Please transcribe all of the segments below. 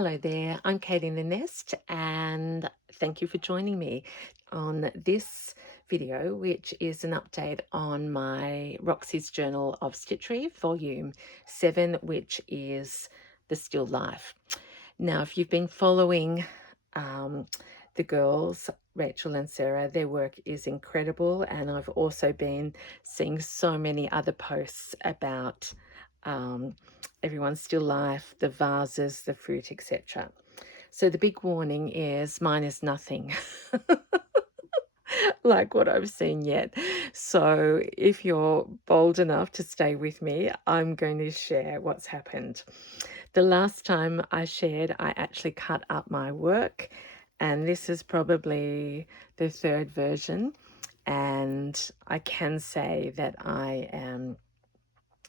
Hello there, I'm Kate in the Nest, and thank you for joining me on this video, which is an update on my Roxy's Journal of Stitchery, Volume 7, which is The Still Life. Now, if you've been following um, the girls, Rachel and Sarah, their work is incredible, and I've also been seeing so many other posts about um, everyone's still life, the vases, the fruit, etc. So the big warning is mine is nothing like what I've seen yet. So if you're bold enough to stay with me, I'm going to share what's happened. The last time I shared, I actually cut up my work, and this is probably the third version. And I can say that I am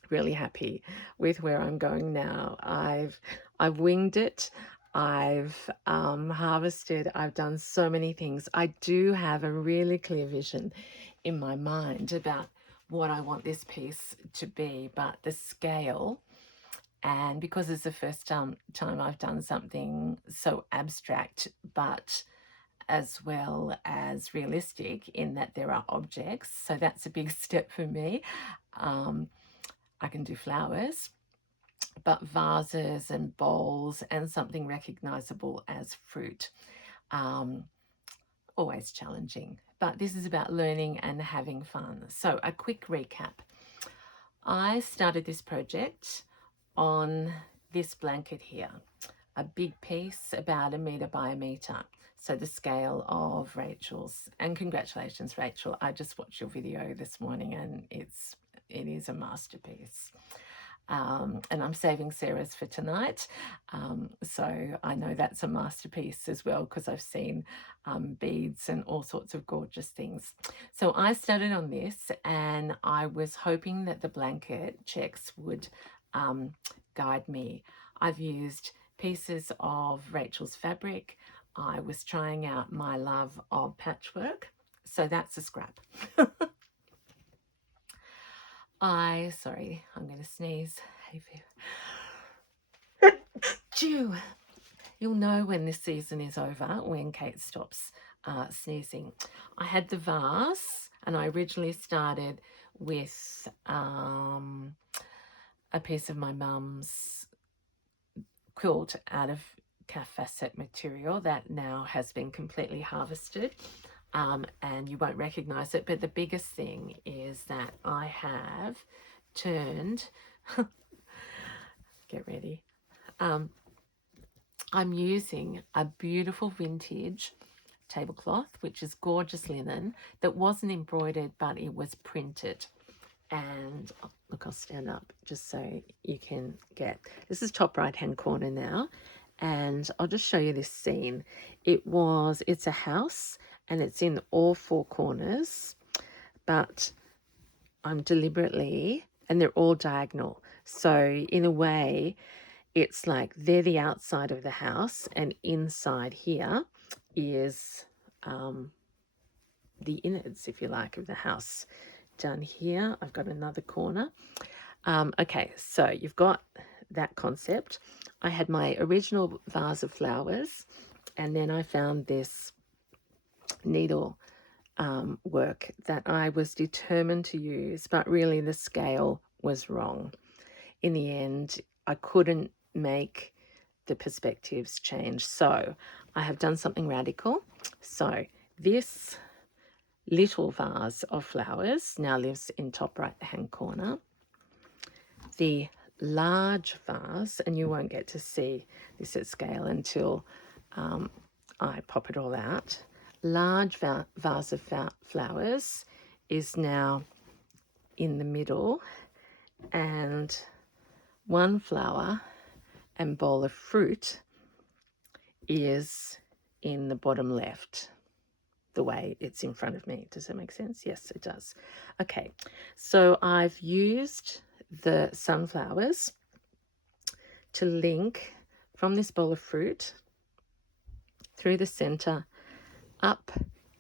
really happy with where I'm going now. I've winged it. I've harvested. I've done so many things. I do have a really clear vision in my mind about what I want this piece to be, but the scale, and because it's the first time I've done something so abstract, but as well as realistic in that there are objects, so that's a big step for me. I can do flowers, but vases and bowls and something recognizable as fruit. Um, Always challenging, but this is about learning and having fun. So a quick recap. I started this project on this blanket here, a big piece about 1 meter by 1 meter. So the scale of Rachel's, and congratulations, Rachel. I just watched your video this morning and it is a masterpiece. And I'm saving Sarah's for tonight. So I know that's a masterpiece as well because I've seen beads and all sorts of gorgeous things. So I started on this and I was hoping that the blanket checks would guide me. I've used pieces of Rachel's fabric. I was trying out my love of patchwork. So that's a scrap. Sorry, I'm going to sneeze. Hey, Chew. You'll know when this season is over, when Kate stops sneezing. I had the vase, and I originally started with a piece of my mum's quilt out of calf facet material that now has been completely harvested. And you won't recognize it, but the biggest thing is that I have turned, get ready, I'm using a beautiful vintage tablecloth, which is gorgeous linen, that wasn't embroidered, but it was printed. And look, I'll stand up just so you can get, this is top right hand corner now. And I'll just show you this scene. It's a house and it's in all four corners, but I'm deliberately, and they're all diagonal. So in a way, it's like they're the outside of the house, and inside here is the innards, if you like, of the house. Down here, I've got another corner. Okay, so you've got that concept. I had my original vase of flowers, and then I found this needle work that I was determined to use, but really the scale was wrong. In the end, I couldn't make the perspectives change. So I have done something radical. So this little vase of flowers now lives in top right hand corner. The large vase, and you won't get to see this at scale until I pop it all out. Large vase of flowers is now in the middle, and one flower and bowl of fruit is in the bottom left, the way it's in front of me. Does that make sense? Yes, it does. Okay, so I've used the sunflowers to link from this bowl of fruit through the center up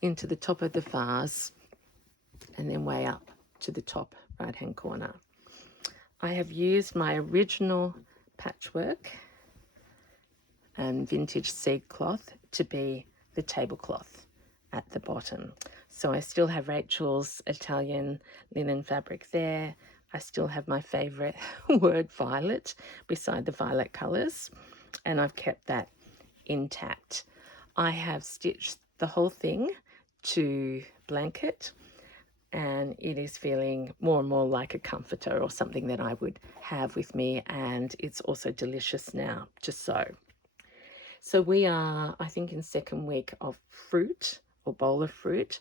into the top of the vase and then way up to the top right hand corner. I have used my original patchwork and vintage seed cloth to be the tablecloth at the bottom. So I still have Rachel's Italian linen fabric there. I still have my favorite word violet beside the violet colors, and I've kept that intact. I have stitched the whole thing to blanket, and it is feeling more and more like a comforter or something that I would have with me, and it's also delicious now to sew. So we are, I think, in second week of fruit or bowl of fruit,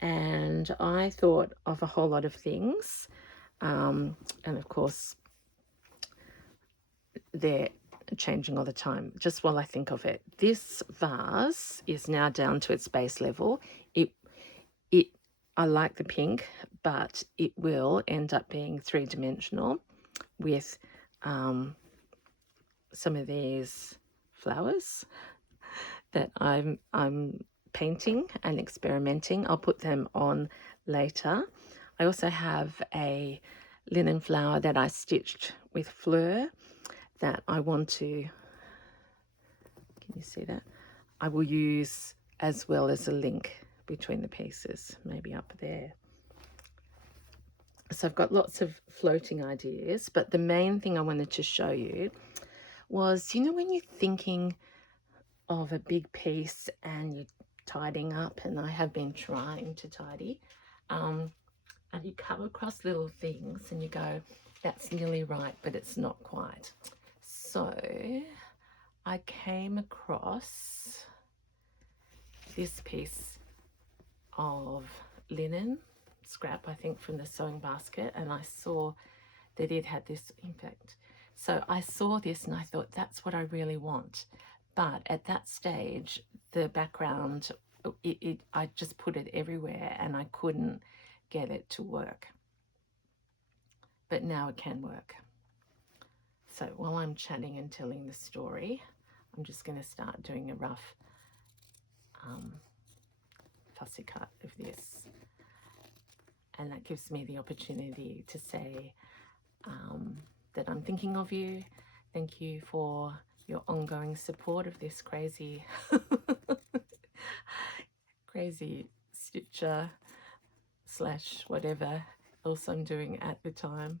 and I thought of a whole lot of things, and of course they're changing all the time. Just while I think of it, this vase is now down to its base level. It I like the pink, but it will end up being three-dimensional with some of these flowers that I'm painting and experimenting. I'll put them on later. I also have a linen flower that I stitched with Fleur that I want to, can you see that? I will use as well as a link between the pieces, maybe up there. So I've got lots of floating ideas, but the main thing I wanted to show you was, you know, when you're thinking of a big piece and you're tidying up, and I have been trying to tidy, and you come across little things and you go, that's nearly right, but it's not quite. So I came across this piece of linen scrap, I think from the sewing basket, and I saw that it had this impact. So I saw this and I thought, that's what I really want. But at that stage, the background, I just put it everywhere and I couldn't get it to work. But now it can work. So while I'm chatting and telling the story, I'm just going to start doing a rough fussy cut of this. And that gives me the opportunity to say that I'm thinking of you. Thank you for your ongoing support of this crazy, crazy stitcher / whatever else I'm doing at the time.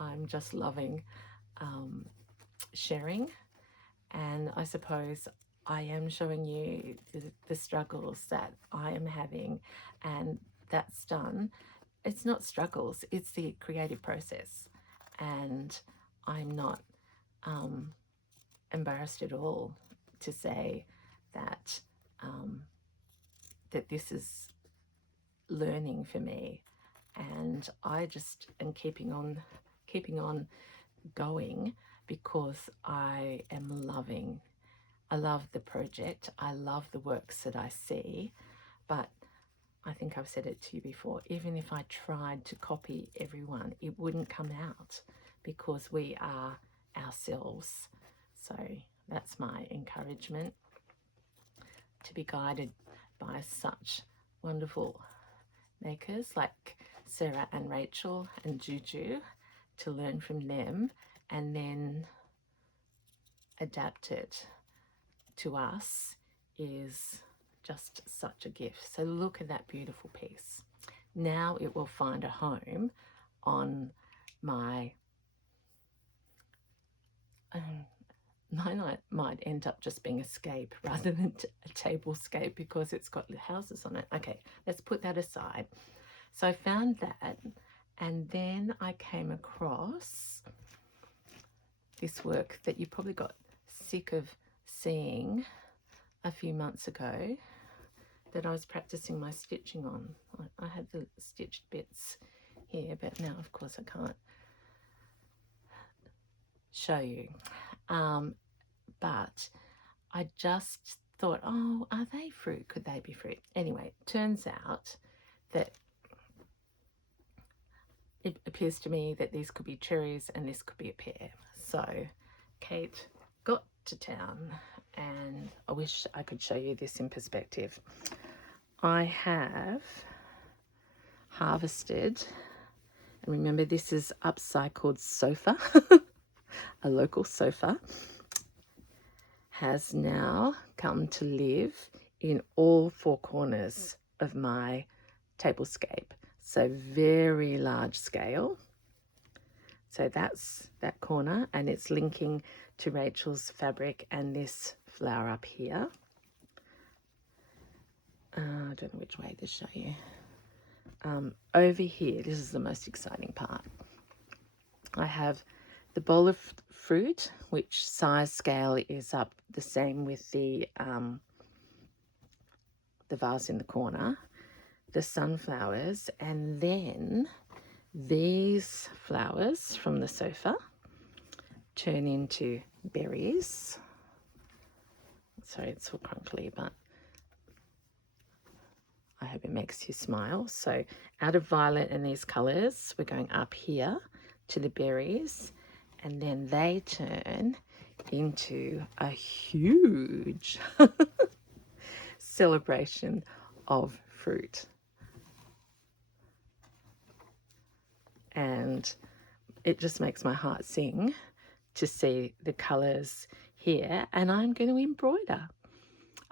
I'm just loving sharing, and I suppose I am showing you the struggles that I am having, and that's done. It's not struggles, it's the creative process, and I'm not embarrassed at all to say that that this is learning for me, and I just am keeping on going because I am loving. I love the project. I love the works that I see, but I think I've said it to you before, even if I tried to copy everyone, it wouldn't come out because we are ourselves. So that's my encouragement, to be guided by such wonderful makers like Sarah and Rachel and Juju, to learn from them and then adapt it to us is just such a gift. So look at that beautiful piece. Now it will find a home on my mine might end up just being a scape rather than a table scape because it's got houses on it. Okay, let's put that aside. So I found that, and then I came across this work that you probably got sick of seeing a few months ago that I was practicing my stitching on. I had the stitched bits here, but now of course I can't show you. But I just thought, oh, are they fruit? Could they be fruit? Anyway, turns out that it appears to me that these could be cherries and this could be a pear. So Kate got to town, and I wish I could show you this in perspective. I have harvested, and remember this is upcycled sofa, a local sofa, has now come to live in all four corners of my tablescape. So very large scale. So that's that corner, and it's linking to Rachel's fabric and this flower up here. I don't know which way to show you. Over here, this is the most exciting part. I have the bowl of fruit, which size scale is up the same with the vase in the corner, the sunflowers, and then these flowers from the sofa turn into berries. Sorry, it's all crunkly, but I hope it makes you smile. So out of violet and these colours, we're going up here to the berries, and then they turn into a huge celebration of fruit. And it just makes my heart sing to see the colours here, and I'm going to embroider.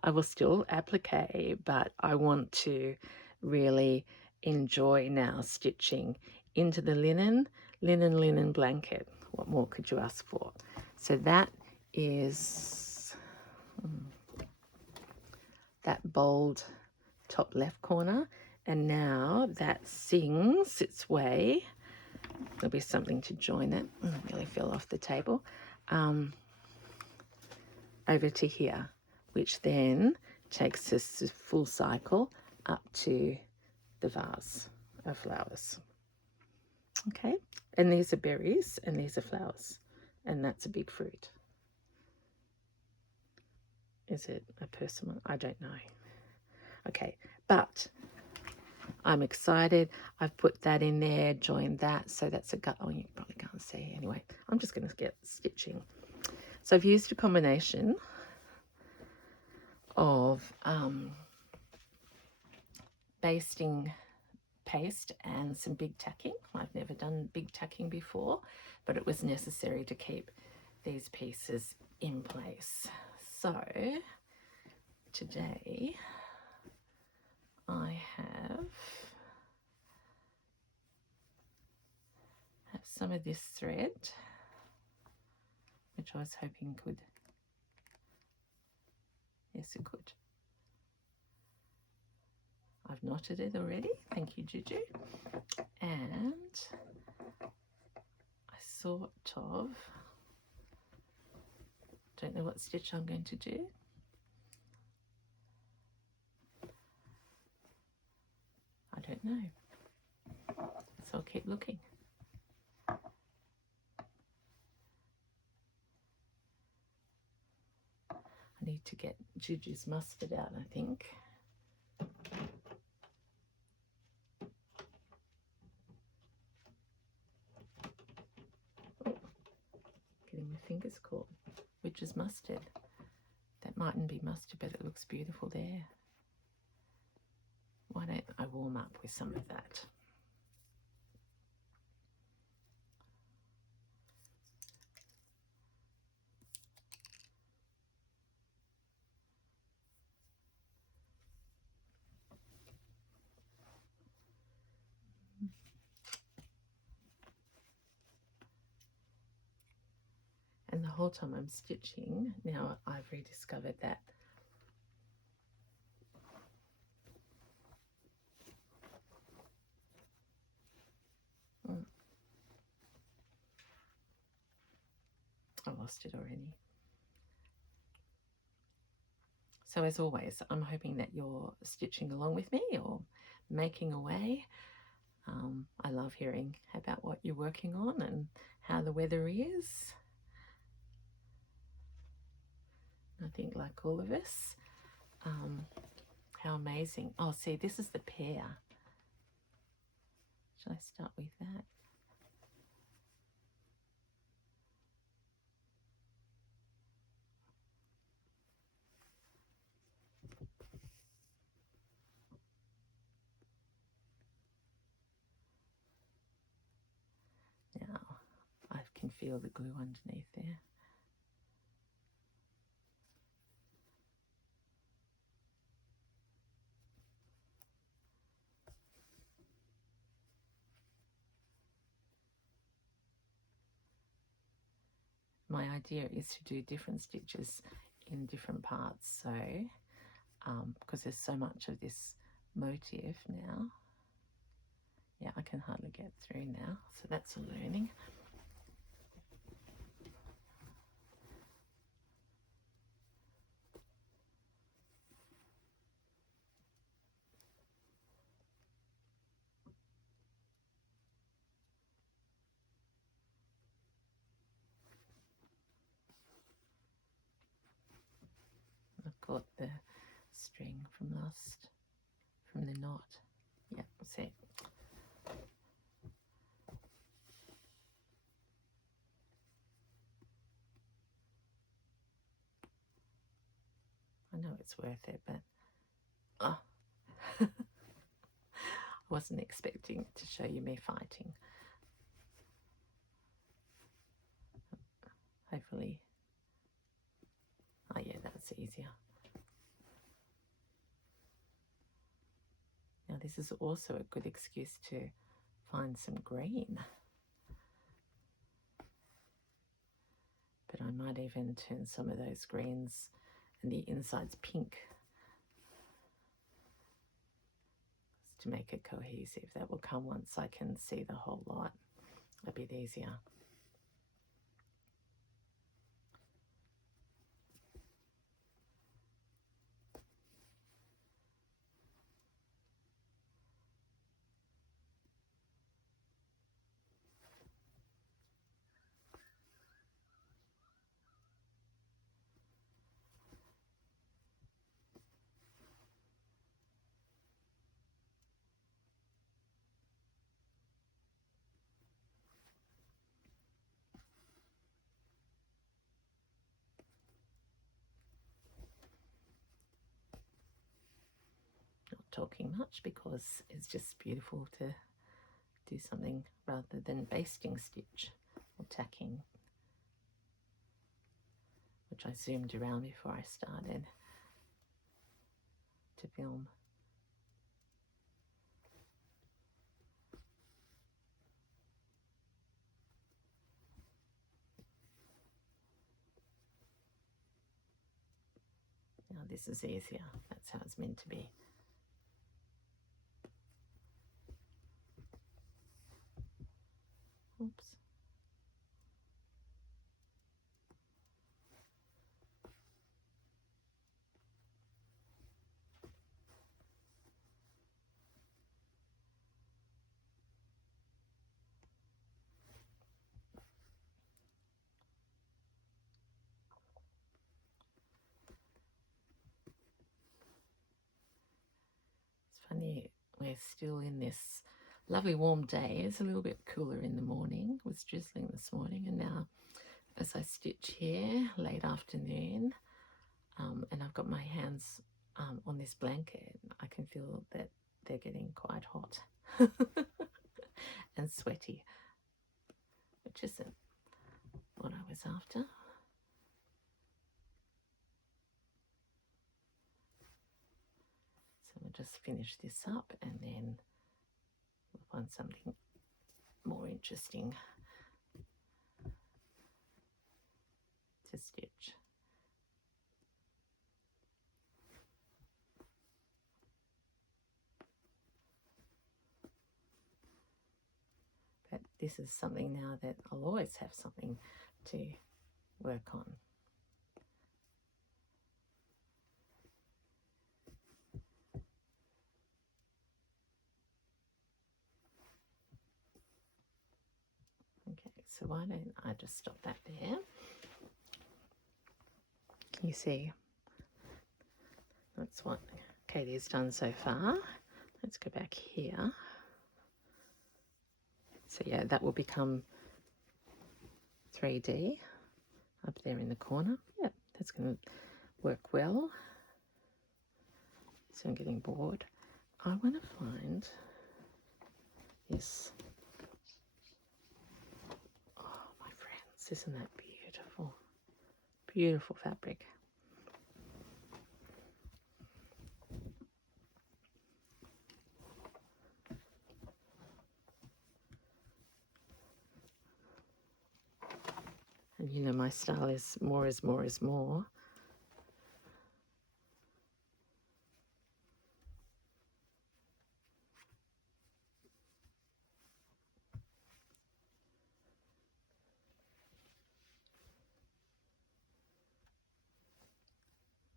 I will still applique, but I want to really enjoy now stitching into the linen blanket. What more could you ask for? So that is that bold top left corner, and now that sings its way. There'll be something to join it. It really fell off the table. Over to here, which then takes us full cycle up to the vase of flowers. Okay, and these are berries and these are flowers, and that's a big fruit. Is it a persimmon? I don't know. Okay, but I'm excited. I've put that in there, joined that, so that's a gut. Oh, you probably can't see. Anyway, I'm just going to get stitching. So I've used a combination of basting paste and some big tacking. I've never done big tacking before, but it was necessary to keep these pieces in place. So today I have some of this thread, which I was hoping could, yes it could. I've knotted it already, thank you Juju, and I sort of don't know what stitch I'm going to do. I don't know, so I'll keep looking. I need to get Juju's mustard out, I think. Oh, getting my fingers caught. Which is mustard? That mightn't be mustard, but it looks beautiful there. Why don't I warm up with some of that? And the whole time I'm stitching, now I've rediscovered that I lost it already. So as always, I'm hoping that you're stitching along with me or making away. I love hearing about what you're working on and how the weather is. I think like all of us. How amazing. Oh, see, this is the pear. Should I start with that? Now, I can feel the glue underneath there. my idea is to do different stitches in different parts, so because there's so much of this motif now. Yeah, I can hardly get through now, so that's a learning. I've got the string from the knot. Yeah, see. I know it's worth it, but I wasn't expecting to show you me fighting. Hopefully. Oh yeah, that's easier. Now this is also a good excuse to find some green. But I might even turn some of those greens and the inside's pink to make it cohesive. That will come once I can see the whole lot a bit easier. Not talking much because it's just beautiful to do something rather than basting stitch or tacking, which I zoomed around before I started to film. Now this is easier. That's how it's meant to be. Oops. It's funny, we're still in this lovely warm day. It's a little bit cooler in the morning. It was drizzling this morning, and now as I stitch here, late afternoon, and I've got my hands on this blanket, I can feel that they're getting quite hot and sweaty, which isn't what I was after. So we'll just finish this up and then we'll find something more interesting to stitch. But this is something now that I'll always have something to work on. Okay, so why don't I just stop that there? Can you see? That's what Katie has done so far. Let's go back here. So yeah, that will become 3D up there in the corner. Yep, that's going to work well. So I'm getting bored. I want to find this. Oh, my friends, isn't that beautiful? Beautiful fabric. And You know, my style is more is more is more.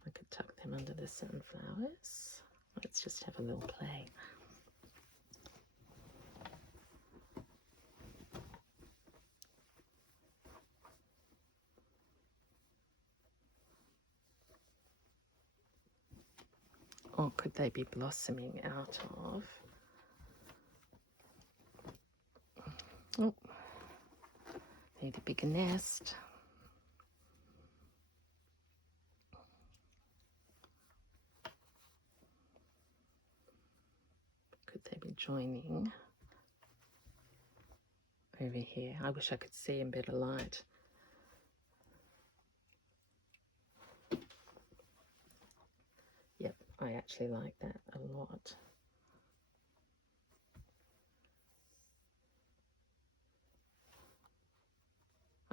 I could tuck them under the sunflowers. Let's just have a little play. Or could they be blossoming out of? Oh, need a bigger nest. Could they be joining over here? I wish I could see in better light. Yep, I actually like that a lot.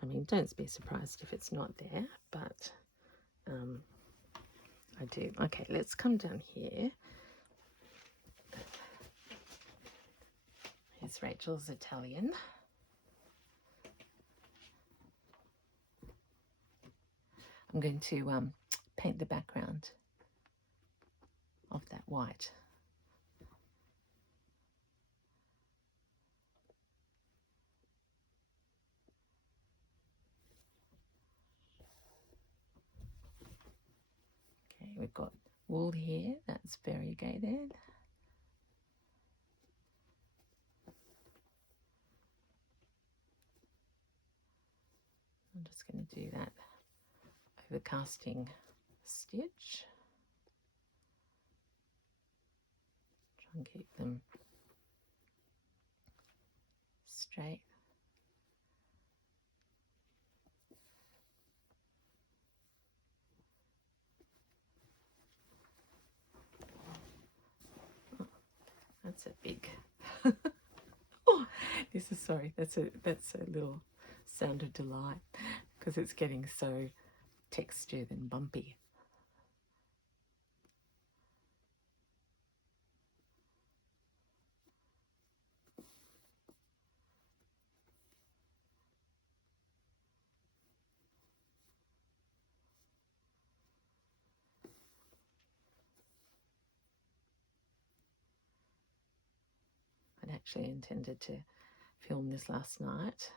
I mean, don't be surprised if it's not there, but I do. Okay, let's come down here. Here's Rachel's Italian. I'm going to paint the background of that white. Okay, we've got wool here, that's variegated. I'm just going to do that overcasting stitch. Try and keep them straight. Oh, that's a big. Oh, this is sorry. That's a little sound of delight because it's getting so textured and bumpy. I'd actually intended to film this last night,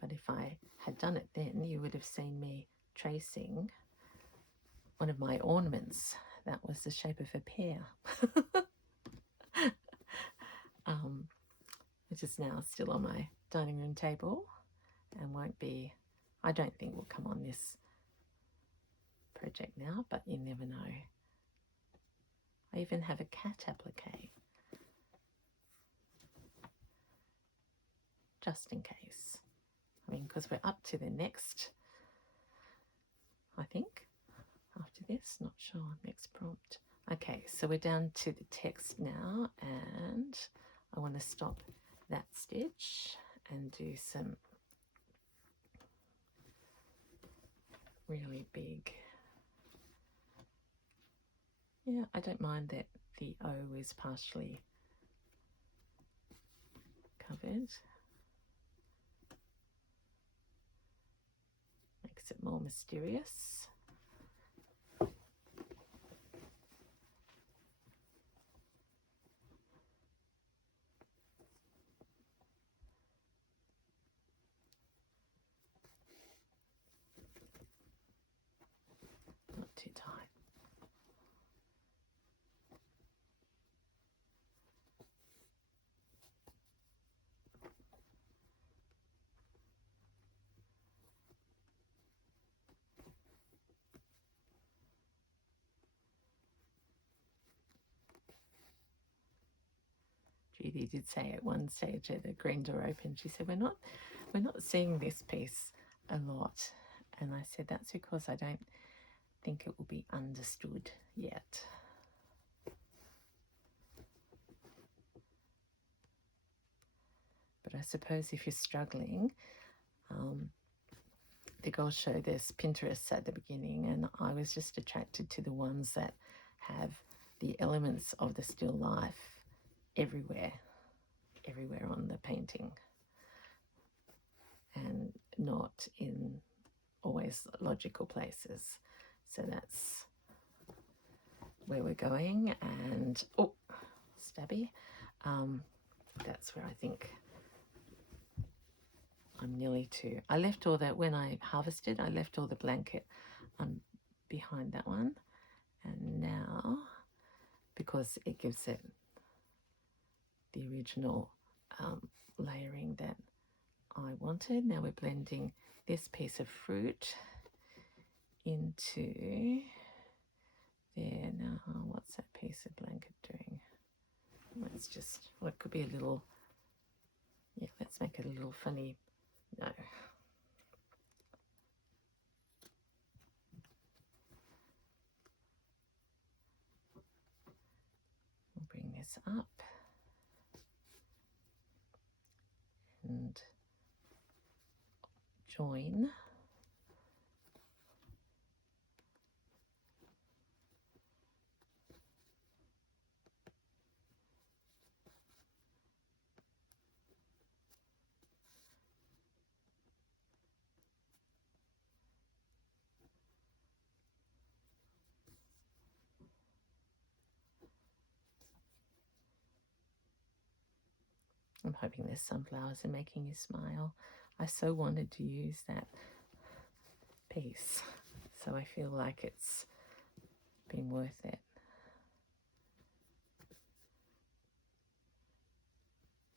but if I had done it then, you would have seen me tracing one of my ornaments that was the shape of a pear, which is now still on my dining room table and won't be, I don't think will come on this project now, but you never know. I even have a cat applique, just in case. I mean, because we're up to the next, I think, after this, not sure, next prompt. Okay, so we're down to the text now, and I want to stop that stitch and do some really big. Yeah, I don't mind that the O is partially covered. Makes it more mysterious. Not too tight. Judy did say at one stage at the green door open, she said, we're not seeing this piece a lot. And I said, that's because I don't think it will be understood yet. But I suppose if you're struggling, think I'll show this Pinterest at the beginning, and I was just attracted to the ones that have the elements of the still life everywhere on the painting, and not in always logical places. So that's where we're going, and oh, stabby. That's where I think I'm nearly to. I left all that when I harvested. I left all the blanket behind that one, and now, because it gives it the original layering that I wanted, now we're blending this piece of fruit into there. Now, what's that piece of blanket doing? Let's just, well, it could be a little, yeah, let's make it a little funny. No. We'll bring this up and join. I'm hoping there's sunflowers are making you smile. I so wanted to use that piece, so I feel like it's been worth it.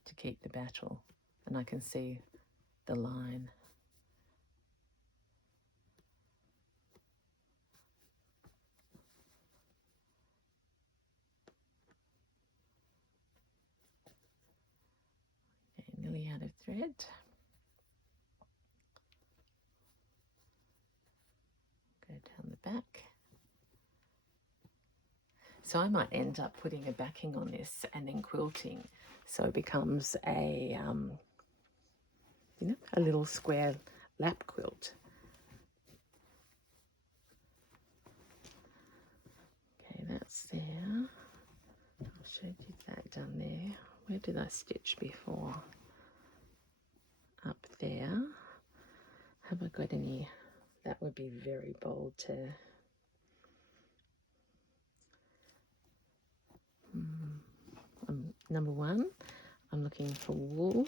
To keep the battle, and I can see the line. Okay, nearly out of thread. Go down the back. So I might end up putting a backing on this and then quilting, so it becomes a you know, a little square lap quilt. Okay, that's there. I showed you that down there. Where did I stitch before? Up there. Have I got any? That would be very bold to number one, I'm looking for wool.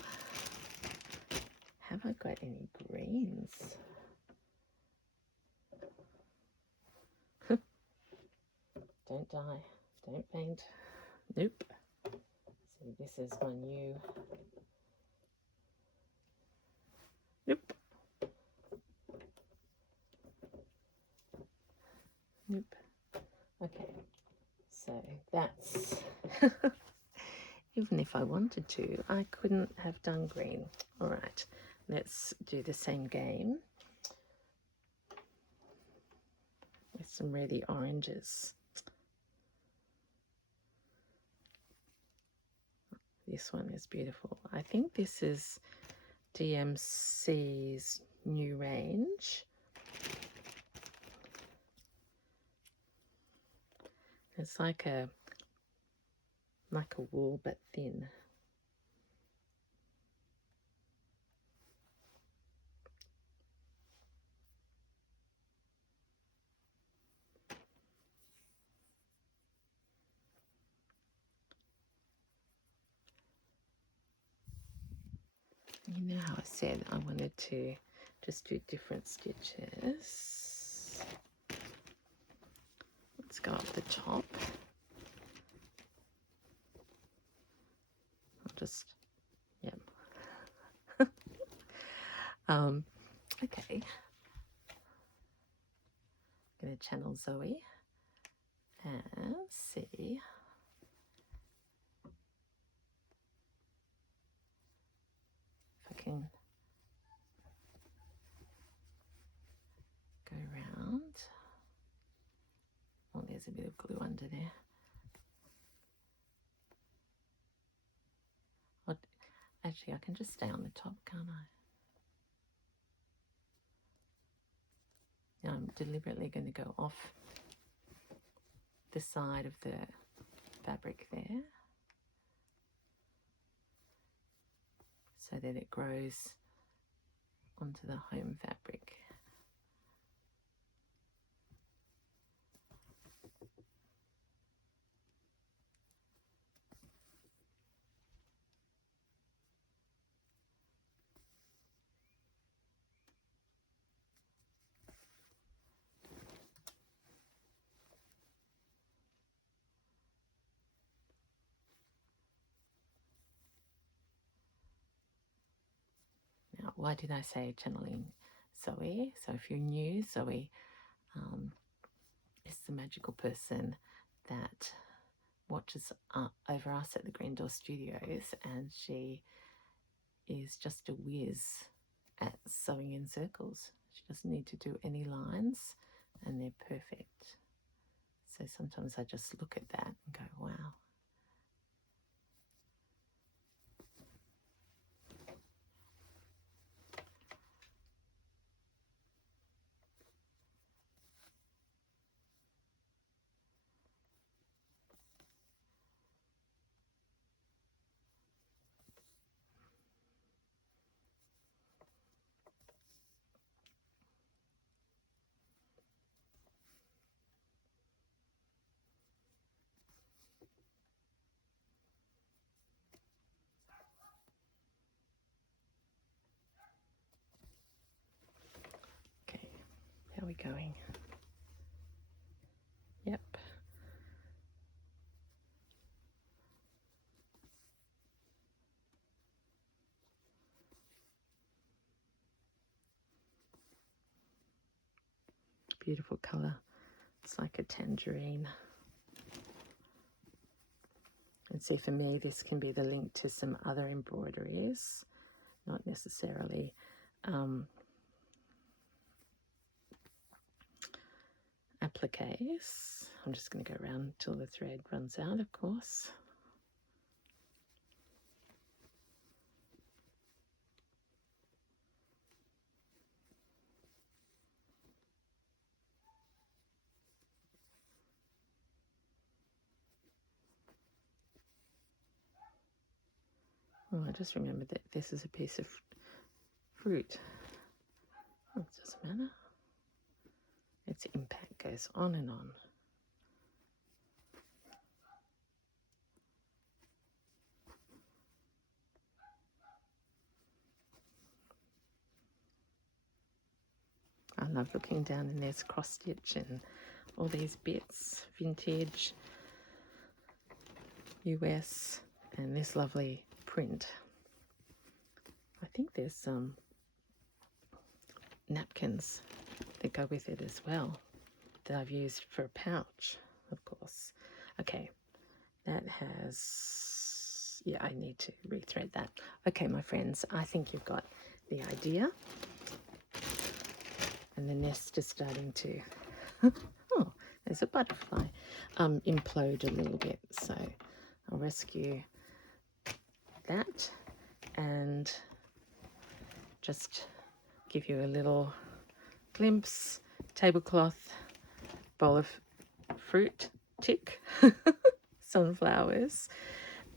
Have I got any greens? Don't die. Don't faint. Nope. So this is my new. Nope. Nope. Okay. So that's. Even if I wanted to, I couldn't have done green. All right. Let's do the same game with some really oranges. This one is beautiful. I think this is DMC's new range. It's like a wool but thin. You know how I said I wanted to just do different stitches. Let's go up the top. I'll just, yeah. Okay. I'm going to channel Zoe and see. If I can go around. Oh, there's a bit of glue under there. Oh, actually, I can just stay on the top, can't I? Now I'm deliberately going to go off the side of the fabric there so that it grows onto the home fabric. Now, why did I say channeling Zoe? So if you're new, Zoe is the magical person that watches over us at the Green Door Studios, and she is just a whiz at sewing in circles. She doesn't need to do any lines, and they're perfect. So sometimes I just look at that and go, wow. Okay, how are we going? Yep. Beautiful colour. It's like a tangerine. And see, for me, this can be the link to some other embroideries, not necessarily appliques. I'm just going to go around till the thread runs out, of course. Oh, I just remembered that this is a piece of fruit. Oh, it doesn't matter. Its impact goes on and on. I love looking down in this cross stitch and all these bits, vintage, US, and this lovely print. I think there's some napkins that go with it as well that I've used for a pouch, of course. Okay, that has, yeah, I need to rethread that. Okay, my friends, I think you've got the idea. And the nest is starting to, oh, there's a butterfly, implode a little bit. So I'll rescue that and just give you a little glimpse. Tablecloth, bowl of fruit, tick, sunflowers,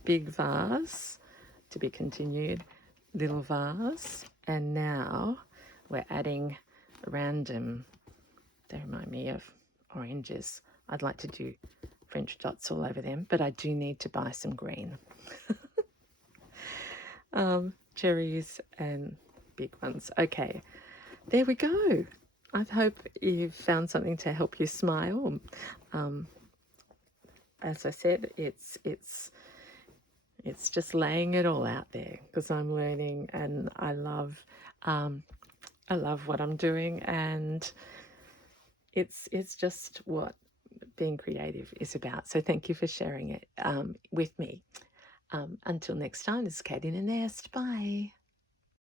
big vase, to be continued, little vase, and now we're adding random, they remind me of oranges. I'd like to do French dots all over them, but I do need to buy some green. Cherries and big ones. Okay, there we go. I hope you've found something to help you smile. As I said, it's just laying it all out there because I'm learning and I love what I'm doing, and it's just what being creative is about. So thank you for sharing it with me. Until next time, this is Kate in a Nest. Bye.